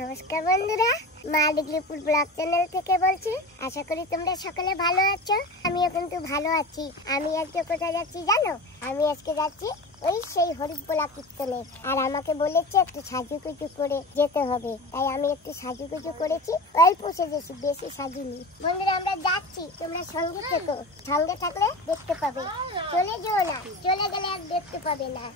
নমস্কার বন্ধুরা, মা ডিগ্রিপুর ব্লগ চ্যানেল থেকে বলছি। আশা করি তোমরা সকলে ভালো আছো। আমিও কিন্তু ভালো আছি। আমি আজকে কোথায় যাচ্ছি জানো? আমি আজকে যাচ্ছি ওই সেই হরিবোলা কীর্তনে। আর আমাকে বলেছে একটু সাজুগুজু করে যেতে হবে, তাই আমি একটু সাজুগুজু করেছি। অল্প সেজেছি, বেশি সাজিনি। বন্ধুরা আমরা যাচ্ছি, তোমরা সঙ্গে থেকো। সঙ্গে থাকলে দেখতে পাবে, চলে যেও না, চলে গেলে আর দেখতে পাবে না।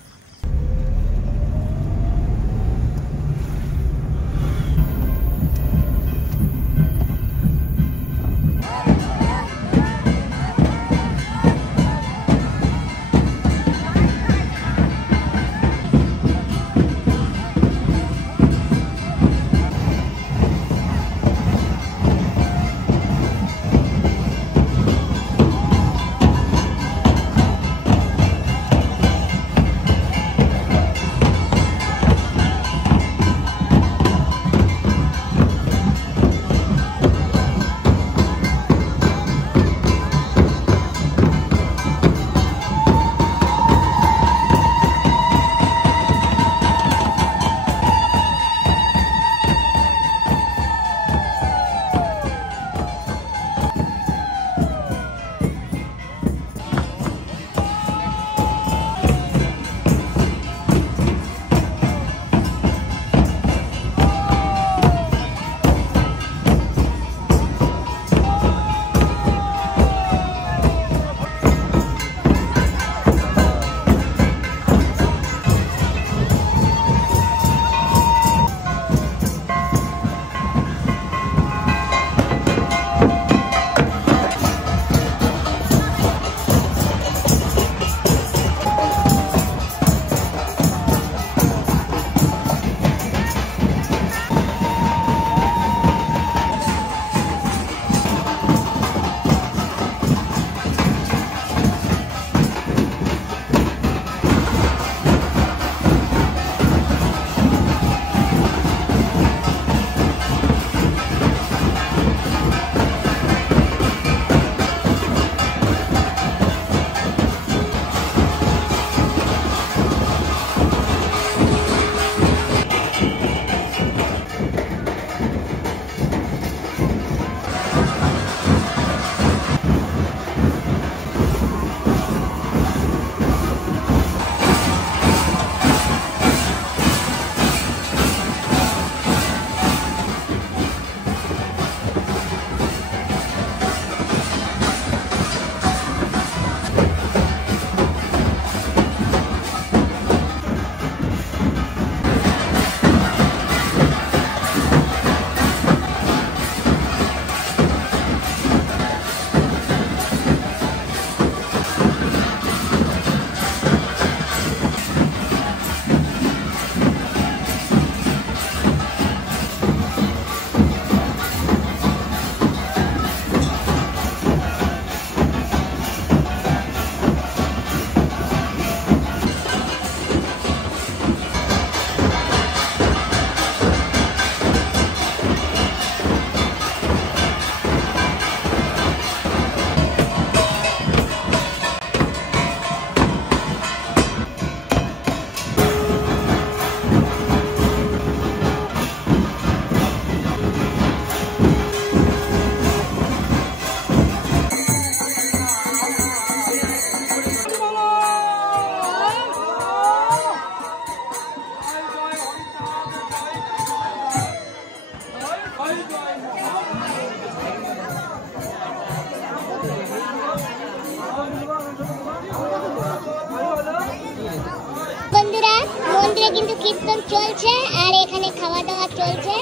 বন্ধুরা মন্দিরে কিন্তু কীর্তন চলছে আর এখানে খাওয়া দাওয়া চলছে।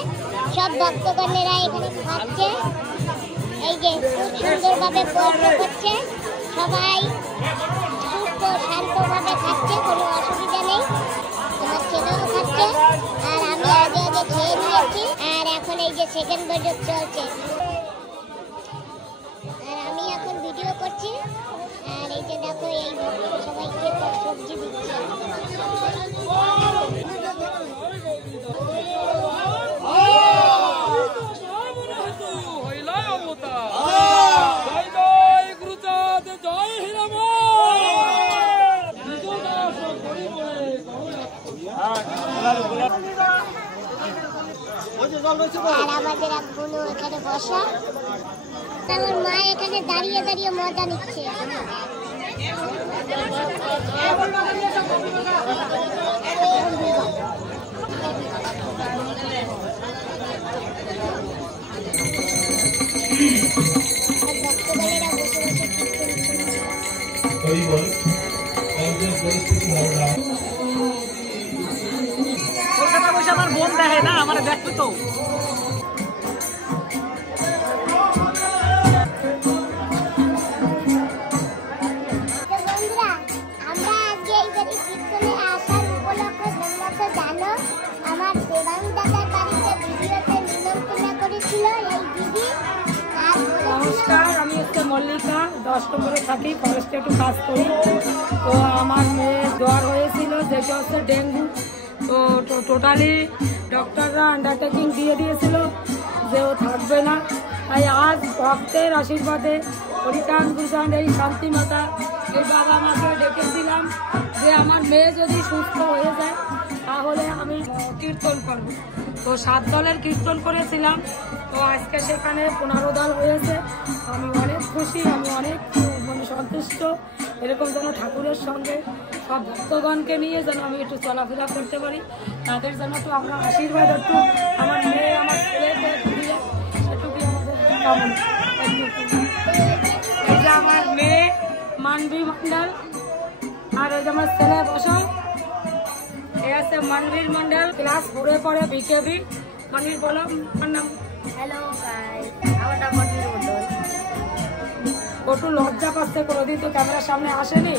সব ভক্তগণেরা এখানে খাচ্ছে। এই যে খুব সুন্দরভাবে বৈঠক হচ্ছে, সবাই সুস্থ শান্তভাবে খাচ্ছে, কোনো অসুবিধা নেই। আমার ছেলেও খাচ্ছে আর আমি আগে আগে খেয়ে নিয়েছি। আর এখন এই যে সেকেন্ড বৈঠক চলছে আর আমি এখন ভিডিও করছি। আর এই যে দেখো এই ভক্তরা সবাইকে সবজি দিচ্ছে। আর আমাদের এক বোনও এখানে বসা। আমার মা এখানে দাঁড়িয়ে দাঁড়িয়ে মজা নিচ্ছে। কলকাতা বসে আমার বোন দেখে না, আমার দেখতো তো। নমস্কার, আমি হচ্ছে মল্লিকা, 10 নম্বরে থাকি, ফরেস্টে একটু কাজ করি। তো আমার মেয়ে জ্বর হয়েছিল, যেটা হচ্ছে ডেঙ্গু। তো টোটালি ডক্টররা আন্ডারটেকিং দিয়ে দিয়েছিল যে ও থাকবে না। তাই আজ ভক্তের আশীর্বাদে হরিকান গুরুকান এই শান্তি মাতা এই বাবা মাকে ডেকেছিলাম যে আমার মেয়ে যদি সুস্থ হয়ে যায় তাহলে আমি কীর্তন করব। তো 7 দলের কীর্তন করেছিলাম। তো আজকে সেখানে 15 দল হয়েছে। আমি অনেক খুশি, আমি অনেক সন্তুষ্ট। এরকম যেন ঠাকুরের সঙ্গে সব ভক্তগণকে নিয়ে যেন আমি একটু চলাফেরা করতে পারি, তাদের যেন একটু আমরা আশীর্বাদ একটু আমার মেয়ে আমার ছেলেকে একটু দিলে সেটুকুই আমাদের কামনা। এই যে আমার মেয়ে মানবী মন্ডল, আর ওই যে আমার ছেলে বসো, এ আছে মনবীর মন্ডল, ক্লাস 4-এ পড়ে, বিকেবি। মনবীর বলো আমার নাম। হ্যালো গাইস, আমার নাম মনবীর মন্ডল। একটু লজ্জা পাচ্ছে, কোনোদিন তো ক্যামেরার সামনে আসেনি।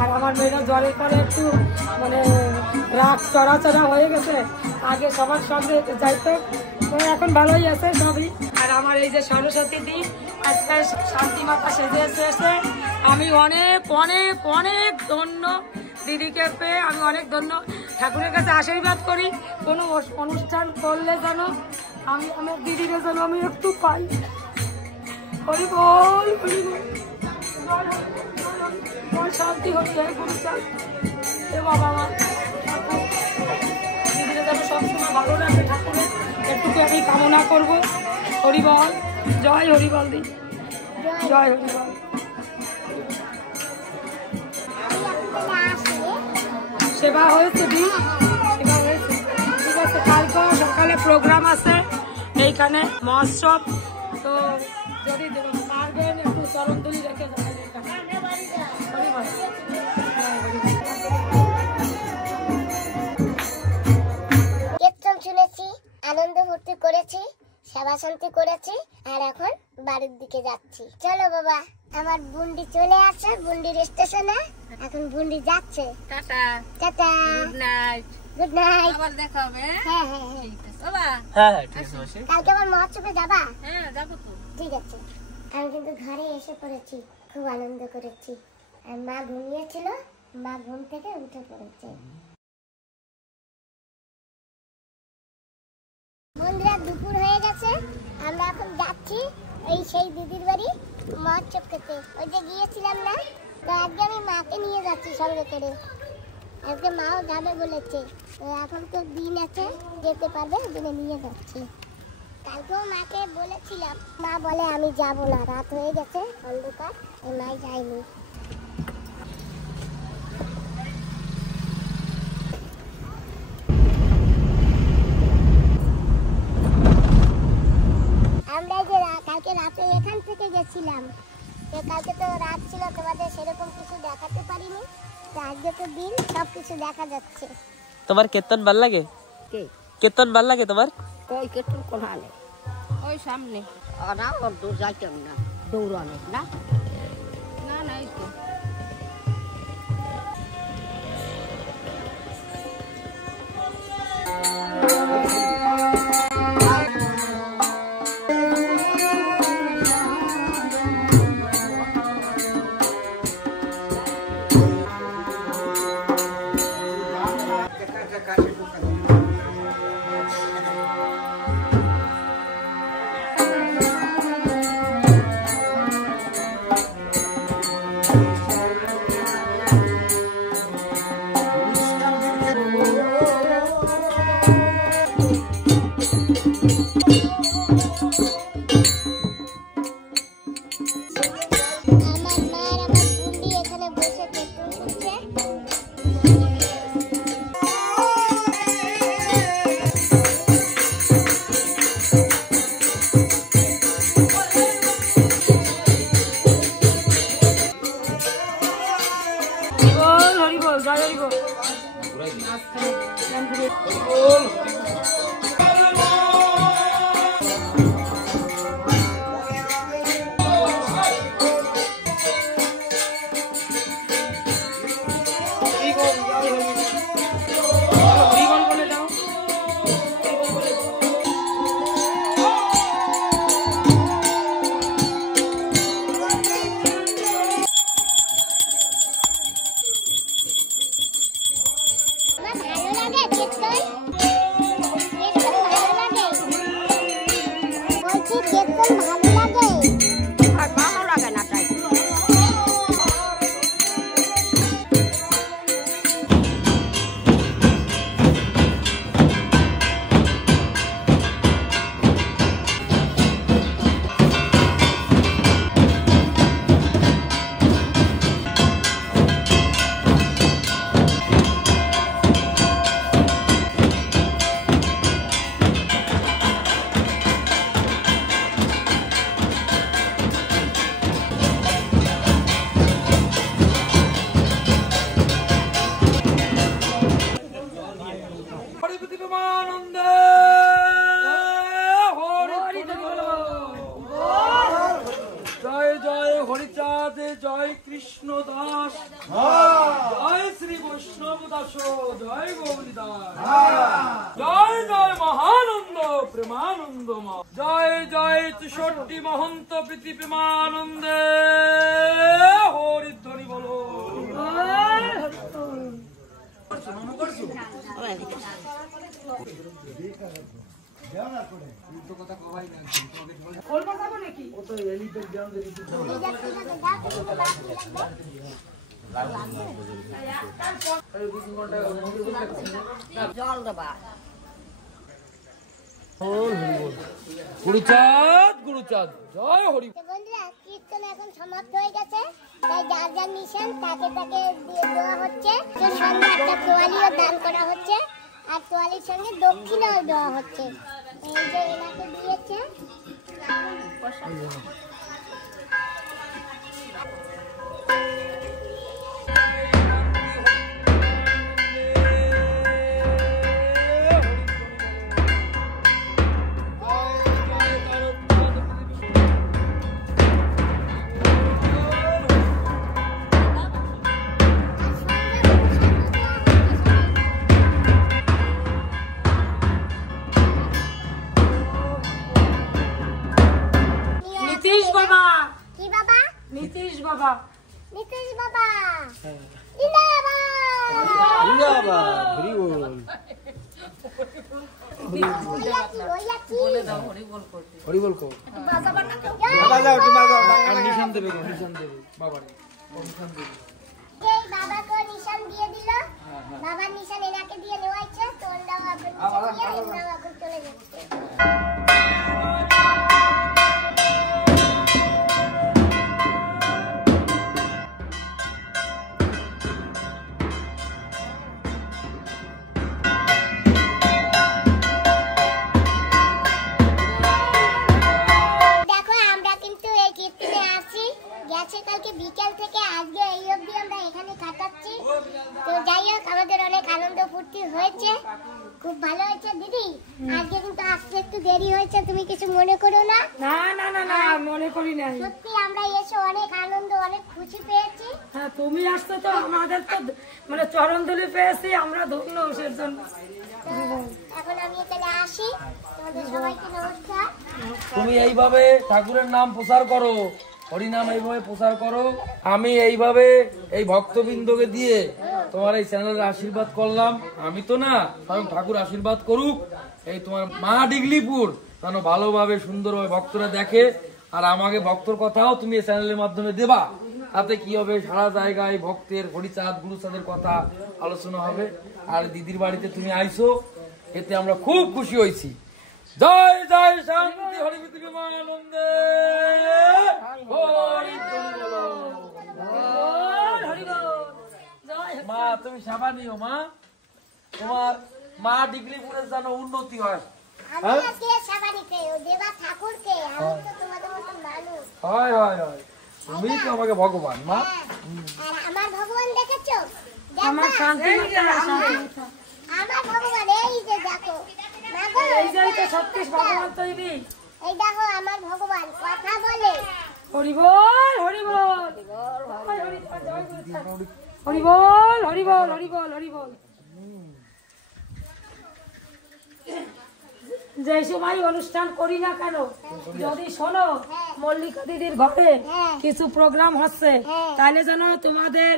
আর আমার মেয়েরা জ্বরের পরে একটু মানে রাগ চড়াচড়া হয়ে গেছে, আগে সবার সঙ্গে যাইতো, এখন ভালোই আছে সবই। আর আমার এই যে সরস্বতী দি আজকে শান্তি মাতা সেজে এসে আমি অনেক অনেক অনেক ধন্য দিদিকে পেয়ে, আমি অনেক ধন্য। ঠাকুরের কাছে আশীর্বাদ করি কোনো অনুষ্ঠান করলে যেন আমি আমার দিদিকে যেন আমি একটু পাই। হরি বল, হরি বল, শান্তি হচ্ছে গুরু চাল এ বাবা মা দিদিরা যেন সবসময় ভালো রাখে ঠাকুরের একটুকু আমি কামনা করবো। হরি বল, জয় হরি বল দি, জয় হরি বল। সেবা হয়েছে দি, সেবা হয়েছে, ঠিক আছে। কালকে সকালে প্রোগ্রাম আছে এইখানে মহোৎসব, তো যদি পারবেন একটু চরণধুলি রেখে যাবেন। কীর্তন শুনেছি, আনন্দ ফুর্তি করেছি, সেবা শান্তি করেছি, আর এখন বাড়ির দিকে যাচ্ছি। চলো বাবা, আমার বুন্ডি চলে আসছে বুন্ডির স্টেশনে, এখন বুন্ডি যাচ্ছে। Tata, tata, good night, good night. আবার দেখা হবে। হ্যাঁ হ্যাঁ হ্যাঁ, ঠিক আছে বাবা। হ্যাঁ হ্যাঁ, ঠিক আছে। কালকে আবার মহোৎসবে যাবা? হ্যাঁ যাবো তো। ঠিক আছে। আমি কিন্তু ঘরে এসে পড়েছি, খুব আনন্দ করেছি। আর মা ঘুমিয়েছিল, মা ঘুম থেকে উঠে পড়েছে। বন্ধুরা, দুপুর হয়ে গেছে, আমরা এখন যাচ্ছি এই সেই দিদির বাড়ি মহোৎসব খেতে। ওই যে গিয়েছিলাম না, তো আজকে আমি মাকে নিয়ে যাচ্ছি সঙ্গে করে। আজকে মাও যাবে বলেছে, তো এখন তো দিন আছে, যেতে পারবে, দিনে নিয়ে যাচ্ছি। কালকেও মাকে বলেছিলাম, মা বলে আমি যাব না, রাত হয়ে গেছে, অন্ধকার, মাই যায়নি। আমরা যে কালকে রাতে এখান থেকে গেছিলাম, কালকে তো রাত ছিল, তোমাদের সেরকম কিছু দেখাতে পারিনি, তো আজকে তো দিন, সবকিছু দেখা যাচ্ছে। তোমার কীর্তন ভাল লাগে? কীর্তন ভাল লাগে তোমার? ওই কীর্তন কোথায়? ওই সামনে। না ওর দূর যাইতাম না, দৌড়ানো না, না না এই তো। কৃষ্ণ দাস, জয় শ্রী বৈষ্ণব দাস, জয় গৌরী দাস, জয় জয় মহানন্দ প্রেমানন্দ, জয় জয় 64 মহন্ত প্রীতি প্রেমানন্দে, হরিধ্বনি বলো। জল দেবা গুরুচাঁদ, গুরুচাঁদ, জয় হরি। বন্ধুরা কীর্তন এখন সমাপ্ত হয়ে গেছে, তাই যার যার মিশন তাকে তাকে দিয়ে দেওয়া হচ্ছে। সঙ্গে একটা তোয়ালিও দান করা হচ্ছে, আর তোয়ালির সঙ্গে দক্ষিণাও দেওয়া হচ্ছে। এই যে এনাকে দিয়েছে। নীতিশ বাবা, কি বাবা? নীতিশ বাবা, নীতিশ বাবা জিন্দাবাদ। ওইয়া কি, ওইয়া কি? হরিবল কো বাজাবার না কেউ? আর নিশান দেবে, নিশান দেবে বাবা, নিশান দেবে। এই বাবাকে নিশান দিয়ে দিল, বাবার নিশান এনাকে দিয়ে নেওয়াইছে, তোমরাও এখন নিশান দিয়ে এমরাও এখন চলে যাচ্ছে। দেখো আমরা কিন্তু এই কীর্তনে আসি, গেছে কালকে বিকেল থেকে আজকে এই অবধি আমরা এখানে কাটাচ্ছি। তো যাই হোক আমাদের অনেক আনন্দ ফুর্তি হয়েছে, খুব ভালো হয়েছে। দিদি আজকে কিন্তু আসতে একটু দেরি হয়েছে, তুমি কিছু মনে করো না? না না না না, মনে করি নাই। সত্যি আমরা এসে অনেক আনন্দ অনেক খুশি পেয়েছি। হ্যাঁ, তুমি আসতে তো আমাদের তো মানে চরণধুলি পেয়েছি, আমরা ধন্য সের জন্য। তো এখন আমি এখানে আসি, তোমাদের সবাইকে নমস্কার। তুমি এইভাবে ঠাকুরের নাম প্রচার করো, হরিনাম এইভাবে প্রচার করো। আমি এইভাবে এই ভক্তবৃন্দকে দিয়ে তোমার এই চ্যানেলের আশীর্বাদ করলাম। আমি তো না, স্বয়ং ঠাকুর আশীর্বাদ করুক। এই তোমার মা ডিগলিপুর যেন ভালোভাবে সুন্দরভাবে ভক্তরা দেখে, আর আমাকে ভক্তর কথাও তুমি এই চ্যানেলের মাধ্যমে দেবা। তাতে কি হবে, সারা জায়গায় ভক্তের হরিচাঁদ গুরুচাঁদের কথা আলোচনা হবে। আর দিদির বাড়িতে তুমি আইসো, এতে আমরা খুব খুশি হয়েছি। জয় জয় শান্তি হরি প্রেমানন্দে, মা তুমি সেবা নিও। মা তোমার মা ডিগলিপুরের যেন উন্নতি হয়। আমি আজকে সাবারিকে দেবা ঠাকুরকে, আমি তো তোমাদের মতো মানুষ। হয় হয় হয়, তুমি তো আমাকে ভগবান মা। আর আমার ভগবান দেখেছো? আমার শান্তি আমার ভগবান এই যে দেখো, মাগো, এই যে তো সত্যি ভগবান তৈরি। এই দেখো আমার ভগবান কথা বলে। হরি বল, হরি বল, হরি বল, হরি বল, হরি বল, হরি বল। যে সময় অনুষ্ঠান করি না কেন, যদি শোনো মল্লিকা দিদির ঘরে কিছু প্রোগ্রাম হচ্ছে, তাহলে যেন তোমাদের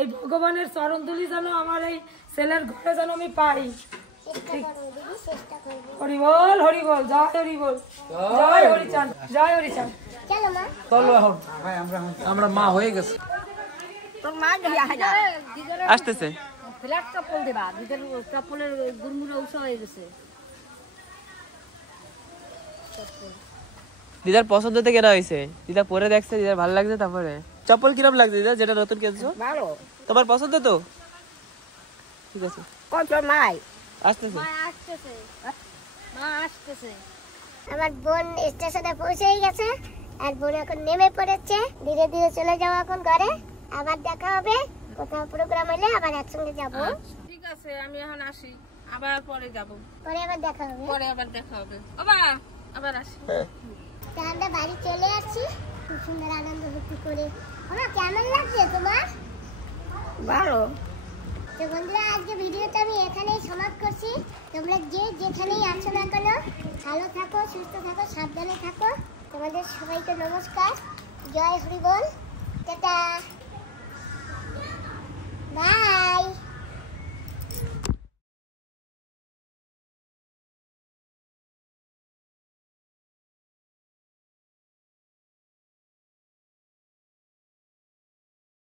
এই ভগবানের চরণধুলি যেন আমার এই ছেলের ঘরে যেন আমি পাই। চেষ্টা করবো দিদি, চেষ্টা করবো। হরি বল, হরি বল, জয় হরি বল, জয় হরিচাঁদ, জয় হরিচাঁদ। চলো মা। চলো এখন আমরা মা হয়ে গেছে। তোর মা আসতেছে। ফ্ল্যাট চপ্পল দেবা, দিদের চপ্পলের গুড়মুড়ে উৎস হয়ে গেছে। দিদার পছন্দ থেকে কেনা হয়েছে, দিদা পরে দেখছে, দিদার ভালো লাগছে। তারপরে চপ্পল কিরম লাগছে দিদা, যেটা নতুন কিনছো? ভালো, তোমার পছন্দ তো? ঠিক আছে, কত মাই আসতেছে। মা আসতেছে। আমার বোন স্টেশনে পৌঁছে গেছে, আর বোন এখন নেমে পড়েছে। ধীরে ধীরে চলে যাবো এখন ঘরে, আবার দেখা হবে। কোথাও প্রোগ্রাম হলে আবার একসঙ্গে যাবো। ঠিক আছে, আমি এখন আসি, আবার পরে যাব, পরে আবার দেখা হবে। পরে আবার দেখা হবে। বাবা আবার আসি। তা আমরা বাড়ি চলে আসছি, খুব সুন্দর আনন্দ ফুর্তি করে আমার কেমন লাগছে তোমার? ভালো। তো বন্ধুরা, আজকে ভিডিওটা আমি এখানেই সমাপ্ত করছি। তোমরা যে যেখানেই আছো না কেন, ভালো থাকো, সুস্থ থাকো, সাবধানে থাকো। তোমাদের সবাইকে নমস্কার। জয় হরি বল। Tata, by.